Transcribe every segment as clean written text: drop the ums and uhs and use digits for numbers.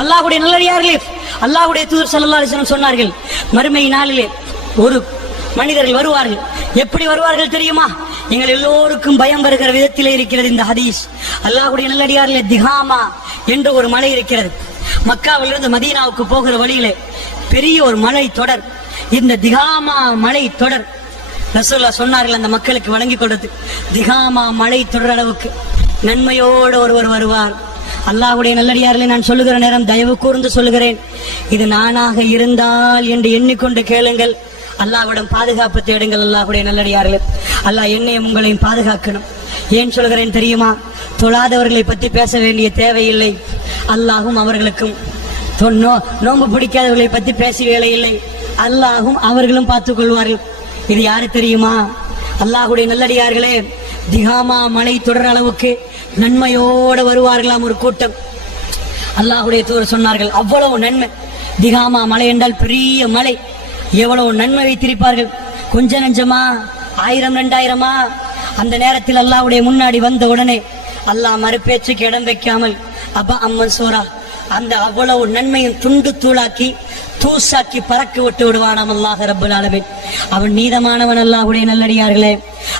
அல்லாஹ்வுடைய நல்லடியார்களே, அல்லாஹ்வுடைய தூதர் ஸல்லல்லாஹு அலைஹி வஸல்லம் சொன்னார்கள், மறுமை நாளிலே ஒரு மனிதர்கள் வருவார்கள். எப்படி வருவார்கள் தெரியுமா? எங்கள் எல்லோருக்கும் பயம் வருகிற விதத்திலே இருக்கிறது இந்த ஹதீஸ். அல்லாஹ்வுடைய நல்லடியார்களே, திகாமா என்ற ஒரு மலை இருக்கிறது. மக்காவிலிருந்து மதீனாவுக்கு போகிற வழியிலே பெரிய ஒரு மலை தொடர், இந்த திகாமா மலை தொடர். ரசூலுல்லாஹ் சொன்னார்கள் அந்த மக்களுக்கு வழங்கி கொடுத்து, திகாமா மலை தொடர் அளவுக்கு நன்மையோடு ஒருவர் வருவார். அல்லாஹ்வுடைய நல்லடியார்களே, நான் சொல்லுகிற நேரம் தயவு கூர்ந்து சொல்லுகிறேன், இது நானாக இருந்தால் என்று எண்ணிக்கொண்டு கேளுங்கள். அல்லாஹ்விடம் பாதுகாப்பு தேடுங்கள். அல்லாஹ்வுடைய நல்லடியார்களே, அல்லாஹ் என்னையும் உங்களையும் பாதுகாக்கணும். ஏன் சொல்கிறேன் தெரியுமா? தொழாதவர்களை பற்றி பேச வேண்டிய தேவையில்லை. அல்லாஹும் அவர்களுக்கும் நோன்பு பிடிக்காதவர்களை பற்றி பேசி வேலை இல்லை. அல்லாஹும் அவர்களும் பார்த்துக் கொள்வார்கள். இது யாரு தெரியுமா? அல்லாஹ்வுடைய நல்லடியார்களே, திகாமா மலை தொடர் அளவுக்கு நன்மையோடு வருவார்களாம் ஒரு கூட்டம். அல்லாஹ்வுடைய தூதர் சொன்னார்கள், அவ்வளவு நன்மை. திகாமா மலை என்றால் பெரிய மலை, எவ்வளவு நன்மை வைத்திருப்பார்கள். கொஞ்ச நஞ்சமா, 1000 2000 அந்த நேரத்தில் அல்லாஹ்வுடைய முன்னாடி வந்த உடனே அல்லாஹ் மறுபேச்சுக்கு இடம் வைக்காமல் அப்பா அம்மன் சோரா அந்த அவ்வளவு நன்மையும் துண்டு தூளாக்கி தூசாக்கி பறக்க விட்டு விடுவானாம் அல்லாஹ் ரப்பல் ஆலமீன். அவன் நீதமானவன் அல்லாஹ்வுடைய நல்லடியார்களே,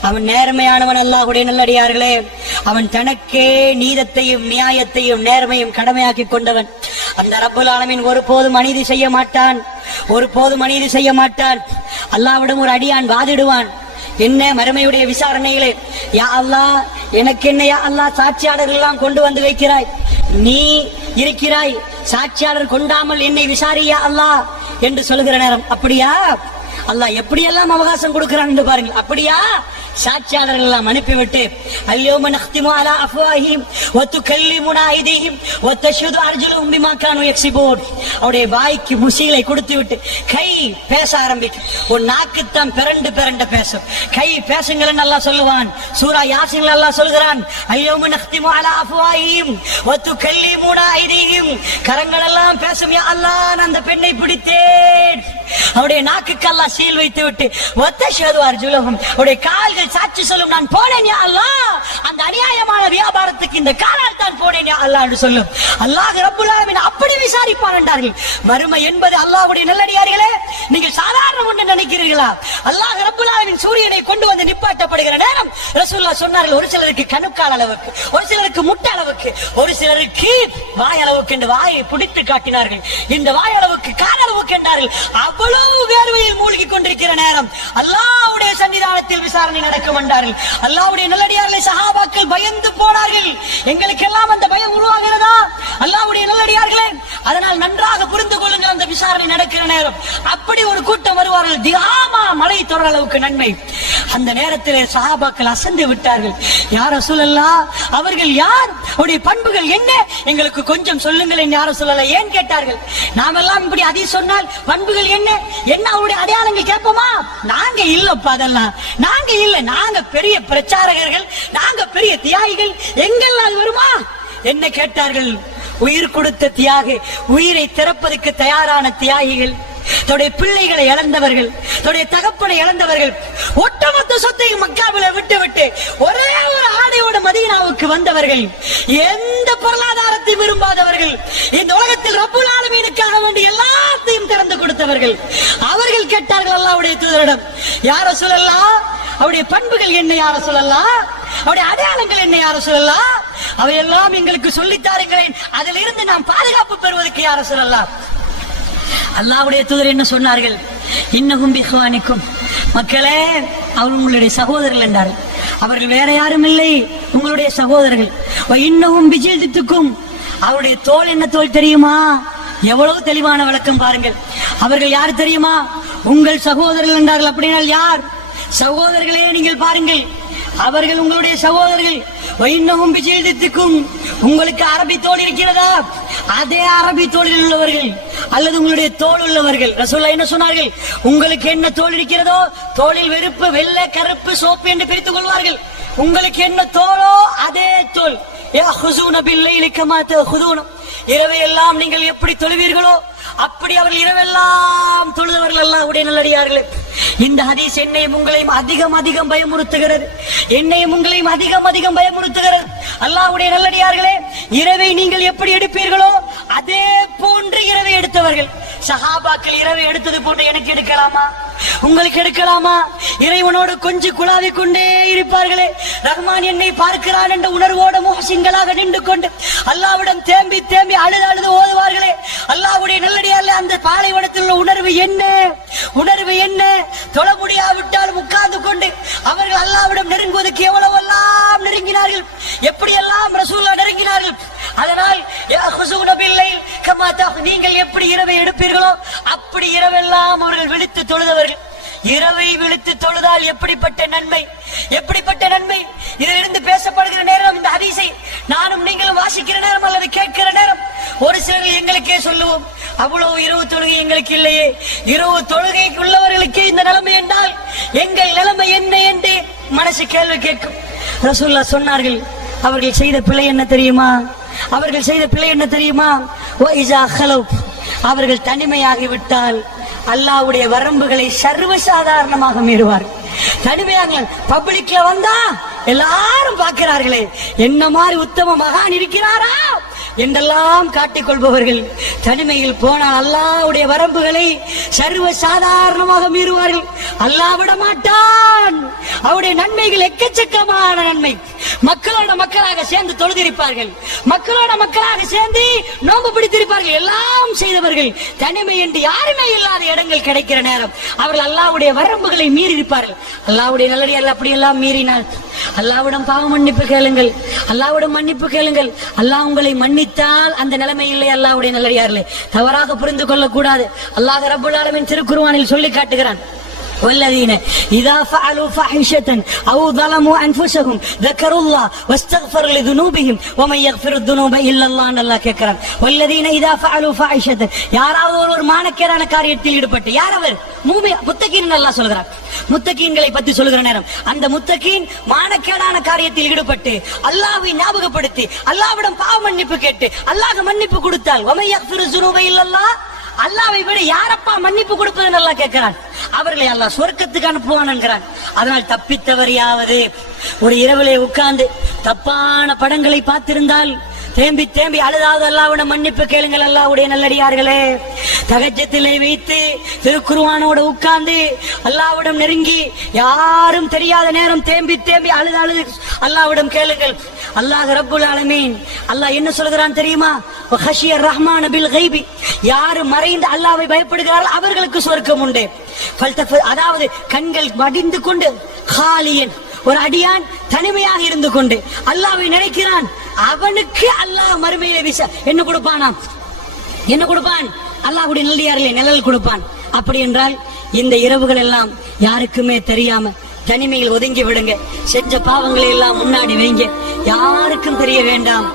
அவன் நேர்மையானவன் அல்லாஹ்வுடைய நல்லடியார்களே. அவன் தனக்கே நீதத்தையும் நியாயத்தையும் நேர்மையும் கடமையாக்கி கொண்டவன். அந்த ரப்பல் ஆலமீன் ஒருபோதும் அநீதி செய்ய மாட்டான், ஒருபோதும் அநீதி செய்ய மாட்டான். அல்லாஹ்விடம் ஒரு அடியான் வாதிடுவான், என்ன மறுமையுடைய விசாரணைகளே, யா அல்லாஹ் எனக்கு என்ன யா அல்லாஹ் சாட்சியாளர்கள் எல்லாம் கொண்டு வந்து வைக்கிறாய், நீ இருக்கிறாய், சாட்சியாளர் கொண்டாமல் என்னை விசாரியா அல்லாஹ் என்று சொல்லுகிற நேரம், அப்படியா அல்லாஹ் எப்படியெல்லாம் அவகாசம் கொடுக்கிறான் என்று பாருங்கள். அப்படியா சாட்சியாளர்கள் எல்லாம் அனுப்பிவிட்டு, அல்யௌம நக்திமு அலா அஃப்வாஹிஹிம் வ துகல்லிமுனா ஐதீஹிம் வ தஷ்ஹது அர்ஜுலுஹும் பிமா கானூ யக்ஸிபூன். அவருடைய வாய்க்கு முசீலை கொடுத்து விட்டு கை பேச ஆரம்பிக்கும். ஒரு நாக்குத்தான் பிறண்டு பிறண்டு பேசும். கை பேசுங்கள் அல்லாஹ் சொல்லுவான். சூரா யாசீன்ல அல்லாஹ் சொல்கிறான், அல்யௌம நக்திமு அலா அஃப்வாஹிஹிம் வ துகல்லிமுனா ஐதீஹிம். கரங்கள் எல்லாம் பேசும், யா அல்லாஹ் நான் அந்த பெண்ணை பிடித்தேன். அவருடைய நாக்குக்கு அல்லாஹ் சீல் வைத்து விட்டு வ தஷ்ஹது அர்ஜுலுஹும், அவருடைய கால்கள் சாட்சி சொல்லும், நான் போனேன் யா அல்லாஹ், அந்த அநியாயமான வியாபாரத்துக்கு இந்த காலால் தான் போனேன் யா அல்லாஹ் என்று சொல்லும். அல்லாஹ் ரப்புல் ஆலமீன் அப்படி விசாரிப்பான் என்றார்கள். மறுமை என்பது அல்லாஹ்வுடைய நல்லடியார்களே, நீங்கள் சாதாரண ஒன்று நினைக்கிறீர்களா? அல்லாஹ் ரப்புல் ஆலமீன் சூரியனை கொண்டு வந்து நிப்பாட்டப்படுகிற நேரம் ரசூலுல்லாஹ் சொன்னார்கள், ஒரு சிலருக்கு கணுக்கால் அளவுக்கு, ஒரு சிலருக்கு முட்டை அளவுக்கு, ஒரு சிலருக்கு வாய் அளவுக்கு என்று வாயை பிடித்து காட்டினார்கள். இந்த வாய் அளவுக்கு கால் அளவுக்கு என்றார்கள். அவ்வளவு வேர்வையில் மூழ்கி கொண்டிருக்கிற நேரம் அல்லாஹ்வுடைய சன்னிதானத்தில் விசாரணை நடக்கும் என்றார்கள். அல்லாஹ்வுடைய நல்லடியார்களை சஹாபாக்கள் பயந்து போனார்கள். எங்களுக்கு எல்லாம் அந்த பயம் உருவாகிறதா? அல்லாஹ்வுடைய நல்லடியார்களே, அதனால் நன்றாக புரிந்து கொள்ளுங்கள். அந்த விசாரணை நடக்கிற நேரம் அப்படி ஒரு கூட்டம் வருவார்கள், திகாமா மலை தொடர் அளவுக்கு நன்மை. அந்த நேரத்திலே சஹாபாக்கள் அசந்து விட்டார்கள். யார் ரசூலல்லாஹ், அவர்கள் யார், அவருடைய பண்புகள் என்ன, எங்களுக்கு கொஞ்சம் சொல்லுங்கள் என்று யார் ரசூலல்லாஹ் ஏன் கேட்டார்கள்? நாம் எல்லாம் இப்படி அதி சொன்னால் பண்புகள் என்ன என்ன அவருடைய அடையாளங்கள் கேட்போமா? நாங்க இல்லப்பா, அதெல்லாம் நாங்க இல்ல, நாங்க பெரிய பிரச்சாரகர்கள், நாங்க பெரிய தியாகிகள், எங்கெல்லாம் வருமா என்ன கேட்டார்கள்? உயிர் கொடுத்த தியாகி, உயிரை திறப்பதற்கு தயாரான தியாகிகள், தன்னுடைய பிள்ளைகளை இழந்தவர்கள், தன்னுடைய தகப்பனை இழந்தவர்கள், ஒட்டுமொத்த சொத்தையும் மக்காவில விட்டு ஒரே ஒரு ஆடையோடு மதீனாவுக்கு வந்தவர்கள், எந்த பொருளாதாரத்தை விரும்பாதவர்கள், இந்த உலகத்தில் ரப்புல் ஆலமீனுக்காக வேண்டி எல்லாத்தையும் திறந்து கொடுத்தவர்கள். அவர்கள் கேட்டார்கள் அல்லாஹ்வுடைய தூதரிடம், யா ரசூலல்லாஹ், அவருடைய பண்புகள் என்ன யா ரசூலல்லாஹ், அவருடைய அடையாளங்கள் என்ன யா ரசூலல்லாஹ், அவையெல்லாம் எங்களுக்கு சொல்லித்தாருங்களேன், அதில் இருந்து நாம் பாதுகாப்பு பெறுவதற்கு யா ரசூலல்லாஹ். அல்லாஹ்வுடைய தூதர் என்ன சொன்னார்கள்? இன்னஹும் பிஹ்வானிக்கும், மக்களே அவர் உங்களுடைய சகோதரர்கள் என்றார்கள். அவர்கள் வேற யாரும் இல்லை, உங்களுடைய சகோதரர்கள். இன்னஹும் பிஜில்தித்துக்கும், அவருடைய தோல் என்ன தோல் தெரியுமா? எவ்வளவு தெளிவான விளக்கம் பாருங்கள். அவர்கள் யார் தெரியுமா? உங்கள் சகோதரர்கள் என்றார்கள். அப்படினால் யார்? சகோதரர்களே நீங்கள் பாருங்கள், அவர்கள் உங்களுடைய சகோதரர்கள். இன்னஹும் பிஜில்தித்துக்கும், உங்களுக்கு அரபி தோல் இருக்கிறதா? அதே அரபி தோளில் உள்ளவர்கள் அல்லது உங்களுடைய தோல் உள்ளவர்கள். ரசூலுல்லாஹ் என்ன சொன்னார்கள்? உங்களுக்கு என்ன தோல் இருக்கிறதோ, தோளில் வெறுப்பு, வெள்ளை, கருப்பு, சோப்பு என்று பிரித்துக் கொள்வார்கள். உங்களுக்கு என்ன தோலோ அதே தோல். இரவையெல்லாம் நீங்கள் எப்படி தொழுவீர்களோ அப்படி அவர்கள் இரவெல்லாம் தொழுதவர்கள் அல்லாஹ்வுடைய நல்லடியார்களே. இந்த ஹதீஸ் என்னையும் உங்களையும் அதிகம் அதிகம் பயமுறுத்துகிறது, என்னையும் உங்களையும் அதிகம் அதிகம் பயமுறுத்துகிறது. அல்லாஹ்வுடைய நல்லடியார்களே, இரவை நீங்கள் எப்படி எடுப்பீர்களோ அதே போன்று இரவை எடுத்தவர்கள். சஹாபாக்கள் இரவை எடுத்தது போன்று எனக்கு எடுக்கலாமா, உங்களுக்கு எடுக்கலாமா? இறைவனோடு கொஞ்சம் குழாவிக் கொண்டே இருப்பார்களே. ரஹ்மான் என்னை பார்க்கிறான் என்ற உணர்வோடு முஹ்சின்களாக நின்று கொண்டு அல்லாஹ்விடம் தேம்பி தேம்பி அழுது அழுது ஓதுவார்களே. அல்லாஹ்வுடைய நல்லடியார்களே, அந்த பாலைவனத்தில் உள்ள உணர்வு என்ன, உணர்வு என்ன? தொழ முடியாவிட்டால் உட்கார்ந்து கொண்டு அவர்கள் அல்லாஹ்விடம் நெருங்குவதற்கு எவ்வளவெல்லாம் நெருங்கினார்கள், எப்படியெல்லாம் ரசூலுல்லாஹ் நெருங்கினார்கள். அதனால் நீங்கள் எப்படி இரவை எடுப்பீர்களோ அப்படி இரவெல்லாம் அவர்கள் விழித்து தொழுதவர்கள். இரவை விழித்து தொழுதால் எப்படிப்பட்ட நன்மை, எப்படிப்பட்ட நன்மை! இதிலிருந்து பேசப்படுகிற நேரம், இந்த ஹதீஸை நானும் நீங்களும் வாசிக்கிற நேரம் அல்லது கேட்கிற நேரம், ஒரு சிலர் எங்களுக்கே சொல்லுவோம், அவ்வளவு இரவு தொழுகை எங்களுக்கு இல்லையே. இரவு தொழுகை உள்ளவர்களுக்கு இந்த நிலைமை என்றால் எங்கள் நிலைமை என்ன என்று மனசு கேள்வி கேட்கும். ரசூலுல்லாஹ் சொன்னார்கள், அவர்கள் செய்த பிழை என்ன தெரியுமா? அவர்கள் செய்த பிழை என்ன தெரியுமா? அவர்கள் தனிமையாகிவிட்டால் அல்லாஹ்வுடைய வரம்புகளை சர்வசாதாரணமாக மீறுவார். தனிமையாக பப்ளிக்ல வந்தா எல்லாரும் பார்க்கிறார்களே, என்ன மாதிரி உத்தம மகான் இருக்கிறாரா என்றெல்லாம் காட்டிக் கொள்பவர்கள் தனிமையில் போனால் அல்லாஹ்வுடைய வரம்புகளை சர்வ சாதாரணமாக மீறுவார்கள். அல்லாஹ் விட மாட்டான். அவருடைய நன்மைகள் எக்கச்சக்கமான நன்மை. மக்களோட மக்களாக சேர்ந்து தொழுதிருப்பார்கள், மக்களோட மக்களாக சேர்ந்து நோன்பு பிடித்திருப்பார்கள். எல்லாம் செய்தவர்கள் தனிமை என்று யாருமே இல்லாத இடங்கள் கிடைக்கிற நேரம் அவர்கள் அல்லாஹ்வுடைய வரம்புகளை மீறி இருப்பார்கள். அல்லாஹ்வுடைய நல்லடியார்கள் அப்படியெல்லாம் மீறினால் அல்லாஹ்விடம் பாவ மன்னிப்பு கேளுங்கள், அல்லாஹ்விடம் மன்னிப்பு கேளுங்கள். அல்லாஹ் உங்களை மன்னித்தால் அந்த நிலைமை இல்லை. அல்லாஹ்வுடைய நல்லடியார்களே, தவறாக புரிந்து கொள்ளக்கூடாது. அல்லாஹ் ரப்பல் ஆலமீன் திருக்குர்ஆனில் சொல்லி காட்டுகிறான், والذين إذا فعلوا فاحشة أو ظلموا أنفسهم ذكروا الله واستغفروا لذنوبهم ومن يغفر الذنوب إلا الله. அல்லாஹ் கேட்கிறான், والذين إذا فعلوا فاحشة, யாராவது ஒரு மானக்கேடான காரியத்தில் ஈடுபட்டு, யார் அவர்? முத்தகீன். அல்லாஹ் சொல்கிறார், முத்தகீன்களை பற்றி சொல்கிற நேரம், அந்த முத்தகீன் மானக்கேடான காரியத்தில் ஈடுபட்டு அல்லாஹ்வை ஞாபகப்படுத்தி அல்லாஹ்விடம் பாவ மன்னிப்பு கேட்டு அல்லாஹ் மன்னிப்பு கொடுத்தால், ومن يغفر الذنوب إلا الله, அல்லாஹ்வை விட யாரப்பா மன்னிப்பு கொடுப்பது நல்லா கேட்கிறான். அவர்களை அல்லாஹ் சொர்க்கத்துக்கு அனுப்புவான் என்கிறான். அதனால் தப்பித்தவரையாவது ஒரு இரவிலே உட்கார்ந்து தப்பான படங்களை பார்த்திருந்தால் தேம்பி தேம்பி அழுதாவது அல்லாஹ்விடம் மன்னிப்பு கேளுங்கள். அல்லாஹ்வுடைய நல்லடியார்களே, தஹஜ்ஜுதிலே வைத்து திருக்குர்ஆனோடு உட்கார்ந்து அல்லாஹ்விடம் நெருங்கி யாரும் தெரியாத நேரம் தேம்பி தேம்பி அழுது அழுது அல்லாஹ்விடம் கேளுங்கள். அல்லாஹ் ரப்புல் ஆலமீன் அல்லாஹ் என்ன சொல்கிறான் தெரியுமா? வஹஷிய ரஹ்மான் பில் கைபி, யாரு மறைந்து அல்லாஹ்வை பயப்படுகிறார்கள் அவர்களுக்கு சொர்க்கம் உண்டு. அதாவது கண்கள் வடிந்து கொண்டு ஹாலியன், ஒரு அடியான் தனிமையாக இருந்து கொண்டு அல்லாஹ்வை நினைக்கிறான், அவனுக்கு அல்லாஹ் மறுமையிலே என்ன கொடுப்பானாம்? என்ன கொடுப்பான்? அல்லாஹ்வுடைய நல்லடியார்களே நிழல் கொடுப்பான். அப்படி என்றால் இந்த இரவுகள் எல்லாம் யாருக்குமே தெரியாம தனிமையில் ஒதுங்கி விடுங்க. செஞ்ச பாவங்களை எல்லாம் முன்னாடி வைங்க, யாருக்கும் தெரிய வேண்டாம்.